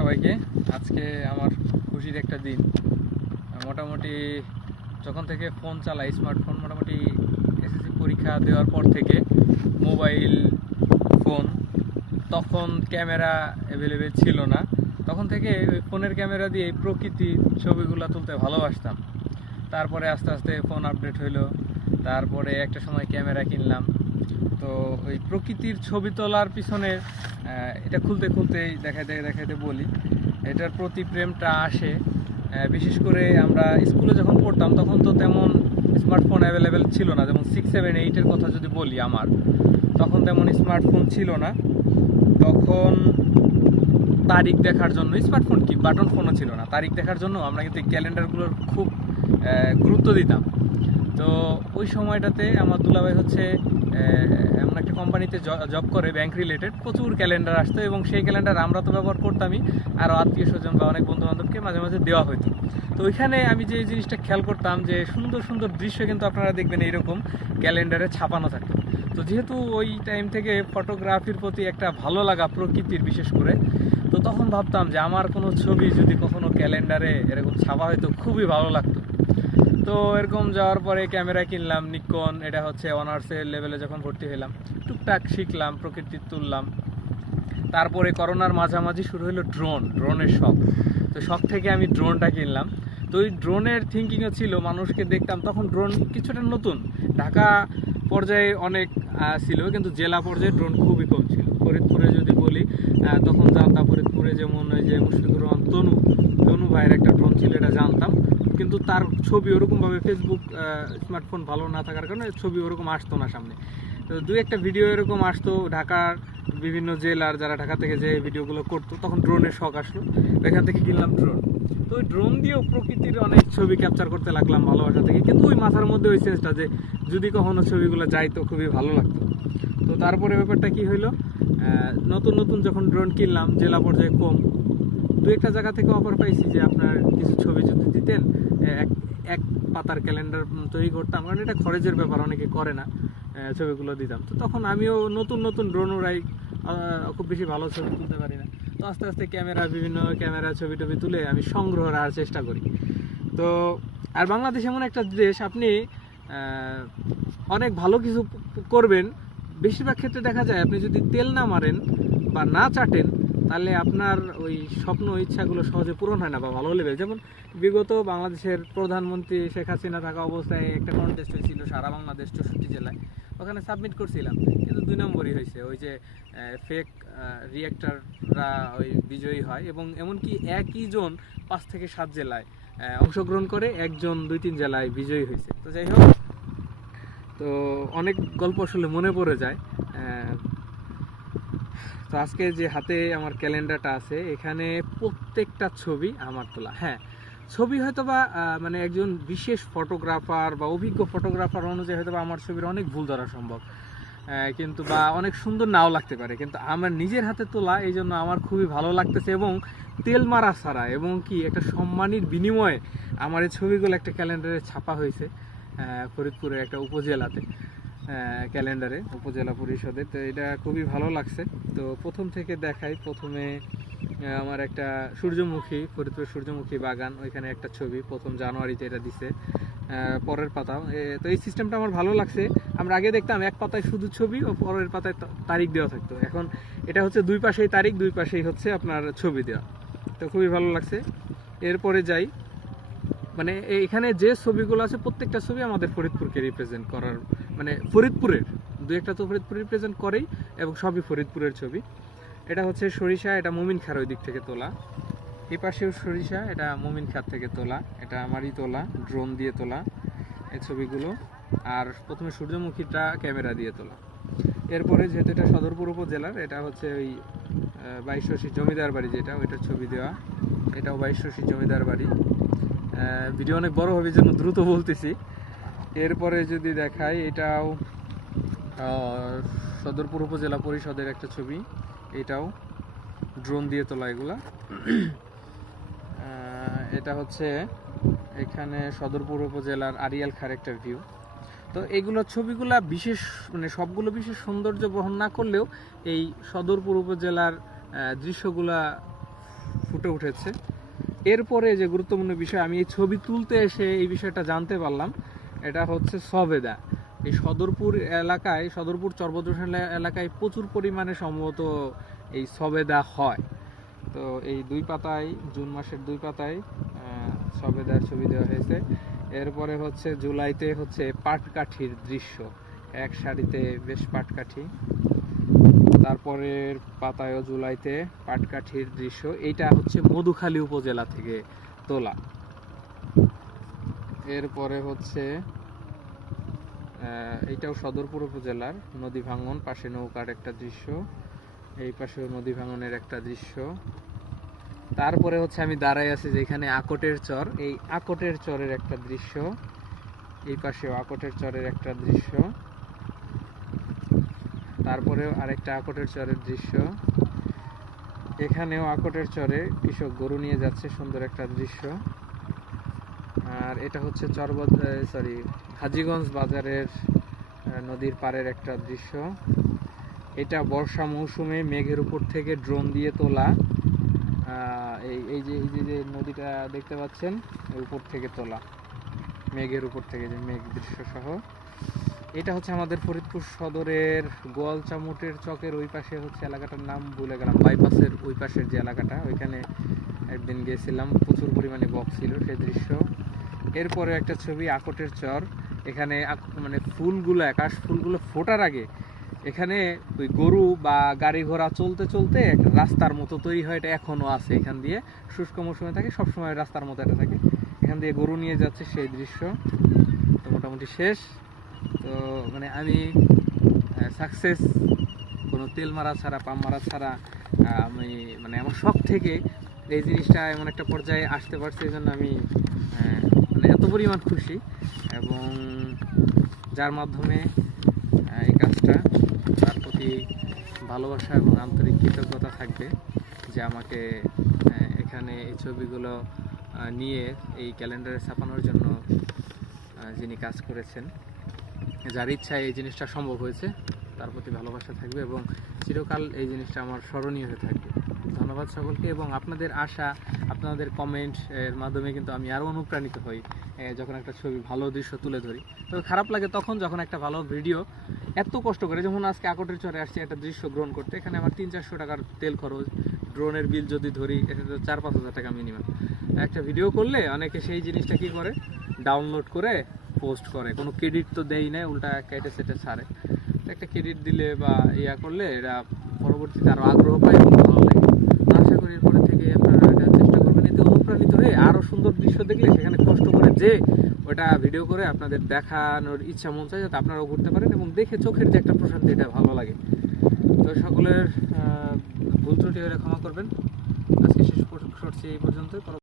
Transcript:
সবাইকে। আজকে আমার খুশির একটা দিন। মোটামুটি যখন থেকে ফোন চালাই, স্মার্টফোন, মোটামুটি এসএসসি পরীক্ষা দেওয়ার পর থেকে মোবাইল ফোন, তখন ক্যামেরা অ্যাভেলেবেল ছিল না। তখন থেকে ওই ফোনের ক্যামেরা দিয়ে প্রকৃতির ছবিগুলো তুলতে ভালোবাসতাম। তারপরে আস্তে আস্তে ফোন আপডেট হইলো, তারপরে একটা সময় ক্যামেরা কিনলাম। তো ওই প্রকৃতির ছবি তোলার পিছনে এটা খুলতে খুলতেই দেখাইতে বলি, এটার প্রতি প্রেমটা আসে। বিশেষ করে আমরা স্কুলে যখন পড়তাম তখন তো তেমন স্মার্টফোন অ্যাভেলেবেল ছিল না। যেমন 6, 7, 8-এর কথা যদি বলি, আমার তখন তেমন স্মার্টফোন ছিল না। তখন তারিখ দেখার জন্য, স্মার্টফোন কি বাটন ফোনও ছিল না, তারিখ দেখার জন্য আমরা কিন্তু ক্যালেন্ডারগুলোর খুব গুরুত্ব দিতাম। তো ওই সময়টাতে আমার দুলাভাই হচ্ছে এমন একটা কোম্পানিতে জব করে, ব্যাংক রিলেটেড, প্রচুর ক্যালেন্ডার আসতো এবং সেই ক্যালেন্ডার আমরা তো ব্যবহার করতামই, আরও আত্মীয় স্বজন বা অনেক বন্ধু বান্ধবকে মাঝে মাঝে দেওয়া হতো। তো ওইখানে আমি যে জিনিসটা খেয়াল করতাম যে সুন্দর সুন্দর দৃশ্য কিন্তু আপনারা দেখবেন এইরকম ক্যালেন্ডারে ছাপানো থাকে। তো যেহেতু ওই টাইম থেকে ফটোগ্রাফির প্রতি একটা ভালো লাগা প্রকৃতির বিশেষ করে, তো তখন ভাবতাম যে আমার কোনো ছবি যদি কখনো ক্যালেন্ডারে এরকম ছাপা হয়তো খুবই ভালো লাগতো। তো এরকম যাওয়ার পরে ক্যামেরা কিনলাম নিকন, এটা হচ্ছে অনার্সের লেভেলে যখন ভর্তি হলাম, টুকটাক শিখলাম, প্রকৃতির তুললাম। তারপরে করোনার মাঝামাঝি শুরু হলো ড্রোনের শখ। তো শখ থেকে আমি ড্রোনটা কিনলাম। তো ওই ড্রোনের থিঙ্কিংও ছিল, মানুষকে দেখতাম তখন ড্রোন কিছুটা নতুন, ঢাকা পর্যায়ে অনেক ছিল, কিন্তু জেলা পর্যায়ে ড্রোন খুবই কম ছিল। ফরিদপুরে যদি বলি, তখন জানতাম ফরিদপুরে যেমন ওই যে মুশফিকুর রহমান তনু ভাইয়ের একটা ড্রোন ছিল, এটা জানতাম, কিন্তু তার ছবি ওরকমভাবে ফেসবুক, স্মার্টফোন ভালো না থাকার কারণে ছবি ওরকম আসতো না সামনে। তো দু একটা ভিডিও এরকম আসতো ঢাকার বিভিন্ন জেলার, যারা ঢাকা থেকে যে ভিডিওগুলো করতো, তখন ড্রোনের শখ আসলো, এখান থেকে কিনলাম ড্রোন। তো ওই ড্রোন দিয়েও প্রকৃতির অনেক ছবি ক্যাপচার করতে লাগলাম ভালোবাসা থেকে, কিন্তু ওই মাথার মধ্যে ওই সেন্সটা যে যদি কখনো ছবিগুলো যাইতো খুবই ভালো লাগতো। তো তারপরে ব্যাপারটা কি হইলো, নতুন নতুন যখন ড্রোন কিনলাম, জেলা পর্যায়ে কম, দু একটা জায়গা থেকে অফার পাইছি যে আপনার কিছু ছবি যদি দিতেন, এক পাতার ক্যালেন্ডার তৈরি করতাম, কারণ এটা খরচের ব্যাপার, অনেকে করে না, ছবিগুলো দিতাম। তো তখন আমিও নতুন ড্রোন উড়াই, খুব বেশি ভালো ছবি তুলতে পারি না। তো আস্তে আস্তে বিভিন্ন ক্যামেরা ছবি টবি তুলে আমি সংগ্রহ করার চেষ্টা করি। তো আর বাংলাদেশ এমন একটা দেশ, আপনি অনেক ভালো কিছু করবেন, বেশিরভাগ ক্ষেত্রে দেখা যায় আপনি যদি তেল না মারেন বা না চাটেন, তাহলে আপনার ওই স্বপ্ন ইচ্ছাগুলো সহজে পূরণ হয় না বা ভালো লেভেল। যেমন বিগত বাংলাদেশের প্রধানমন্ত্রী শেখ হাসিনা থাকা অবস্থায় একটা কন্টেস্ট হয়েছিল সারা বাংলাদেশ 64 জেলায়, ওখানে সাবমিট করছিলাম, কিন্তু 2 নম্বরই হয়েছে। ওই যে ফেক রিয়েক্টাররা ওই বিজয়ী হয়, এবং এমনকি একই জন 5 থেকে 7 জেলায় অংশগ্রহণ করে, একজন 2-3 জেলায় বিজয়ী হয়েছে। তো যাই হোক, তো অনেক গল্প আসলে মনে পড়ে যায়। তো আজকে যে হাতে আমার ক্যালেন্ডারটা আছে, এখানে প্রত্যেকটা ছবি আমার তোলা। হ্যাঁ, ছবি হয়তো বা মানে একজন বিশেষ ফটোগ্রাফার বা অভিজ্ঞ ফটোগ্রাফার অনুযায়ী হয়তো বা আমার ছবির অনেক ভুল ধরা সম্ভব, কিন্তু বা অনেক সুন্দর নাও লাগতে পারে, কিন্তু আমার নিজের হাতে তোলা, এই জন্য আমার খুবই ভালো লাগতেছে। এবং তেল মারা ছাড়া, এবং কি একটা সম্মানের বিনিময়ে আমার এই ছবিগুলো একটা ক্যালেন্ডারে ছাপা হয়েছে ফরিদপুরের একটা উপজেলাতে, ক্যালেন্ডারে, উপজেলা পরিষদে। তো এটা খুবই ভালো লাগছে। তো প্রথম থেকে দেখাই, প্রথমে আমার একটা সূর্যমুখী, ফরিদপুর সূর্যমুখী বাগান, ওইখানে একটা ছবি 1 জানুয়ারিতে এটা দিছে, পরের পাতাও। তো এই সিস্টেমটা আমার ভালো লাগছে। আমরা আগে দেখতাম এক পাতায় শুধু ছবি ও পরের পাতায় তারিখ দেওয়া থাকতো, এখন এটা হচ্ছে 2 পাশেই তারিখ, 2 পাশেই হচ্ছে আপনার ছবি দেওয়া। তো খুবই ভালো লাগছে। এরপরে যাই, মানে এখানে যে ছবিগুলো আছে প্রত্যেকটা ছবি আমাদের ফরিদপুরকে রিপ্রেজেন্ট করার, মানে ফরিদপুরের 2 একটা তো ফরিদপুর রিপ্রেজেন্ট করেই, এবং সবই ফরিদপুরের ছবি। এটা হচ্ছে সরিষা, এটা মুমিন খার ওই দিক থেকে তোলা। এই পাশেও সরিষা, এটা মুমিন খার থেকে তোলা, এটা আমারই তোলা, ড্রোন দিয়ে তোলা এই ছবিগুলো। আর প্রথমে সূর্যমুখীটা ক্যামেরা দিয়ে তোলা। এরপরে যেহেতু এটা সদরপুর উপজেলার, এটা হচ্ছে ওই 22শী জমিদার বাড়ি, যেটা ওইটার ছবি দেওয়া। এটাও 22শী জমিদার বাড়ি। ভিডিও অনেক বড় হবে, জন্য দ্রুত বলতেছি। এরপরে যদি দেখাই, এটাও সদরপুর উপজেলা পরিষদের একটা ছবি, এটাও ড্রোন দিয়ে তোলা এগুলা। এটা হচ্ছে এখানে সদরপুর উপজেলার আড়িয়াল খার একটা ভিউ। তো এইগুলো ছবিগুলা বিশেষ, মানে সবগুলো বিশেষ সৌন্দর্য বহন না করলেও এই সদরপুর উপজেলার দৃশ্যগুলা ফুটে উঠেছে। এরপরে যে গুরুত্বপূর্ণ বিষয়, আমি এই ছবি তুলতে এসে এই বিষয়টা জানতে পারলাম, এটা হচ্ছে সবেদা। এই সদরপুর এলাকায়, সদরপুর চরবদ্রসন এলাকায় প্রচুর পরিমাণে সম্ভবত এই সবেদা হয়। তো এই 2 পাতায়, জুন মাসের 2 পাতায় সবেদার ছবি দেওয়া হয়েছে। এরপরে হচ্ছে জুলাইতে হচ্ছে পাটকাঠির দৃশ্য, এক সারিতে বেশ পাটকাঠি। তারপরের পাতায়ও জুলাইতে পাটকাঠির দৃশ্য। এইটা হচ্ছে মধুখালী উপজেলা থেকে তোলা। এরপরে হচ্ছে এইটাও সদরপুর উপজেলার নদী ভাঙন, পাশে নৌকার একটা দৃশ্য, এই পাশেও নদী ভাঙনের একটা দৃশ্য। তারপরে হচ্ছে আমি দাঁড়াই আছি যেখানে আকটের চর, এই আকটের চরের একটা দৃশ্য, এই পাশেও আকটের চরের একটা দৃশ্য। তারপরেও আরেকটা আকটের চরের দৃশ্য, এখানেও আকটের চরে কৃষক গরু নিয়ে যাচ্ছে, সুন্দর একটা দৃশ্য। আর এটা হচ্ছে হাজীগঞ্জ বাজারের নদীর পাড়ের একটা দৃশ্য। এটা বর্ষা মৌসুমে মেঘের উপর থেকে ড্রোন দিয়ে তোলা। এই যে নদীটা দেখতে পাচ্ছেন, উপর থেকে তোলা, মেঘের উপর থেকে, যে মেঘ দৃশ্য সহ। এটা হচ্ছে আমাদের ফরিদপুর সদরের গোয়ালচামুটের চকের ওই পাশে, হচ্ছে এলাকাটার নাম ভুলে গেলাম, বাইপাসের ওই পাশের যে এলাকাটা, ওইখানে একদিন গিয়েছিলাম, প্রচুর পরিমাণে বক ছিল, সেই দৃশ্য। এরপরে একটা ছবি আকটের চর, এখানে মানে ফুলগুলো, আকাশ ফুলগুলো ফোটার আগে এখানে ওই গরু বা গাড়ি ঘোড়া চলতে চলতে একটা রাস্তার মতো তৈরি হয়, এটা এখনো আছে। এখান দিয়ে শুষ্ক মৌসুমে থাকে, সবসময় রাস্তার মতো এটা থাকে, এখান দিয়ে গরু নিয়ে যাচ্ছে, সেই দৃশ্য। তো মোটামুটি শেষ। তো মানে আমি সাকসেস, কোনো তেল মারা ছাড়া, পাম মারা ছাড়া, আমি মানে আমার শখ থেকে এই জিনিসটা এমন একটা পর্যায়ে আসতে পারছি, এই জন্য আমি মানে এত পরিমাণ খুশি। এবং যার মাধ্যমে এই কাজটা, তার প্রতি ভালোবাসা এবং আন্তরিক কৃতজ্ঞতা থাকবে যে আমাকে এখানে এই ছবিগুলো নিয়ে এই ক্যালেন্ডারে ছাপানোর জন্য যিনি কাজ করেছেন, যার ইচ্ছায় এই জিনিসটা সম্ভব হয়েছে, তার প্রতি ভালোবাসা থাকবে এবং চিরকাল এই জিনিসটা আমার স্মরণীয় হয়ে থাকবে। ধন্যবাদ সকলকে। এবং আপনাদের আশা, আপনাদের কমেন্ট এর মাধ্যমে কিন্তু আমি আরও অনুপ্রাণিত হই যখন একটা ছবি, ভালো দৃশ্য তুলে ধরি। তবে খারাপ লাগে তখন যখন একটা ভালো ভিডিও, এত কষ্ট করে, যেমন আজকে আকটের চরে আসছি একটা দৃশ্য গ্রহণ করতে, এখানে আমার 300-400 টাকার তেল খরচ, ড্রোনের বিল যদি ধরি এটা তো 4-5 হাজার টাকা মিনিমাম। একটা ভিডিও করলে অনেকে সেই জিনিসটা কি করে, ডাউনলোড করে পোস্ট করে, কোনো ক্রেডিট তো দেই না, উল্টা কেটে সেটে ছাড়ে। একটা ক্রেডিট দিলে বা ইয়া করলে এরা পরবর্তীতে আরও আগ্রহ পায় এবং ভালো লাগে। আশা করি এরপরে থেকে আপনারা এটা চেষ্টা করবেন, এতে অনুপ্রাণিত হয়ে আরও সুন্দর দৃশ্য দেখলে সেখানে কষ্ট করে যে ওটা ভিডিও করে আপনাদের দেখানোর ইচ্ছা মন চায়, যাতে আপনারাও ঘুরতে পারেন এবং দেখে চোখের যে একটা প্রশান্তি, এটা ভালো লাগে। তো সকলের ভুল ত্রুটি হলে ক্ষমা করবেন। আজকে শেষ করছি এই পর্যন্ত।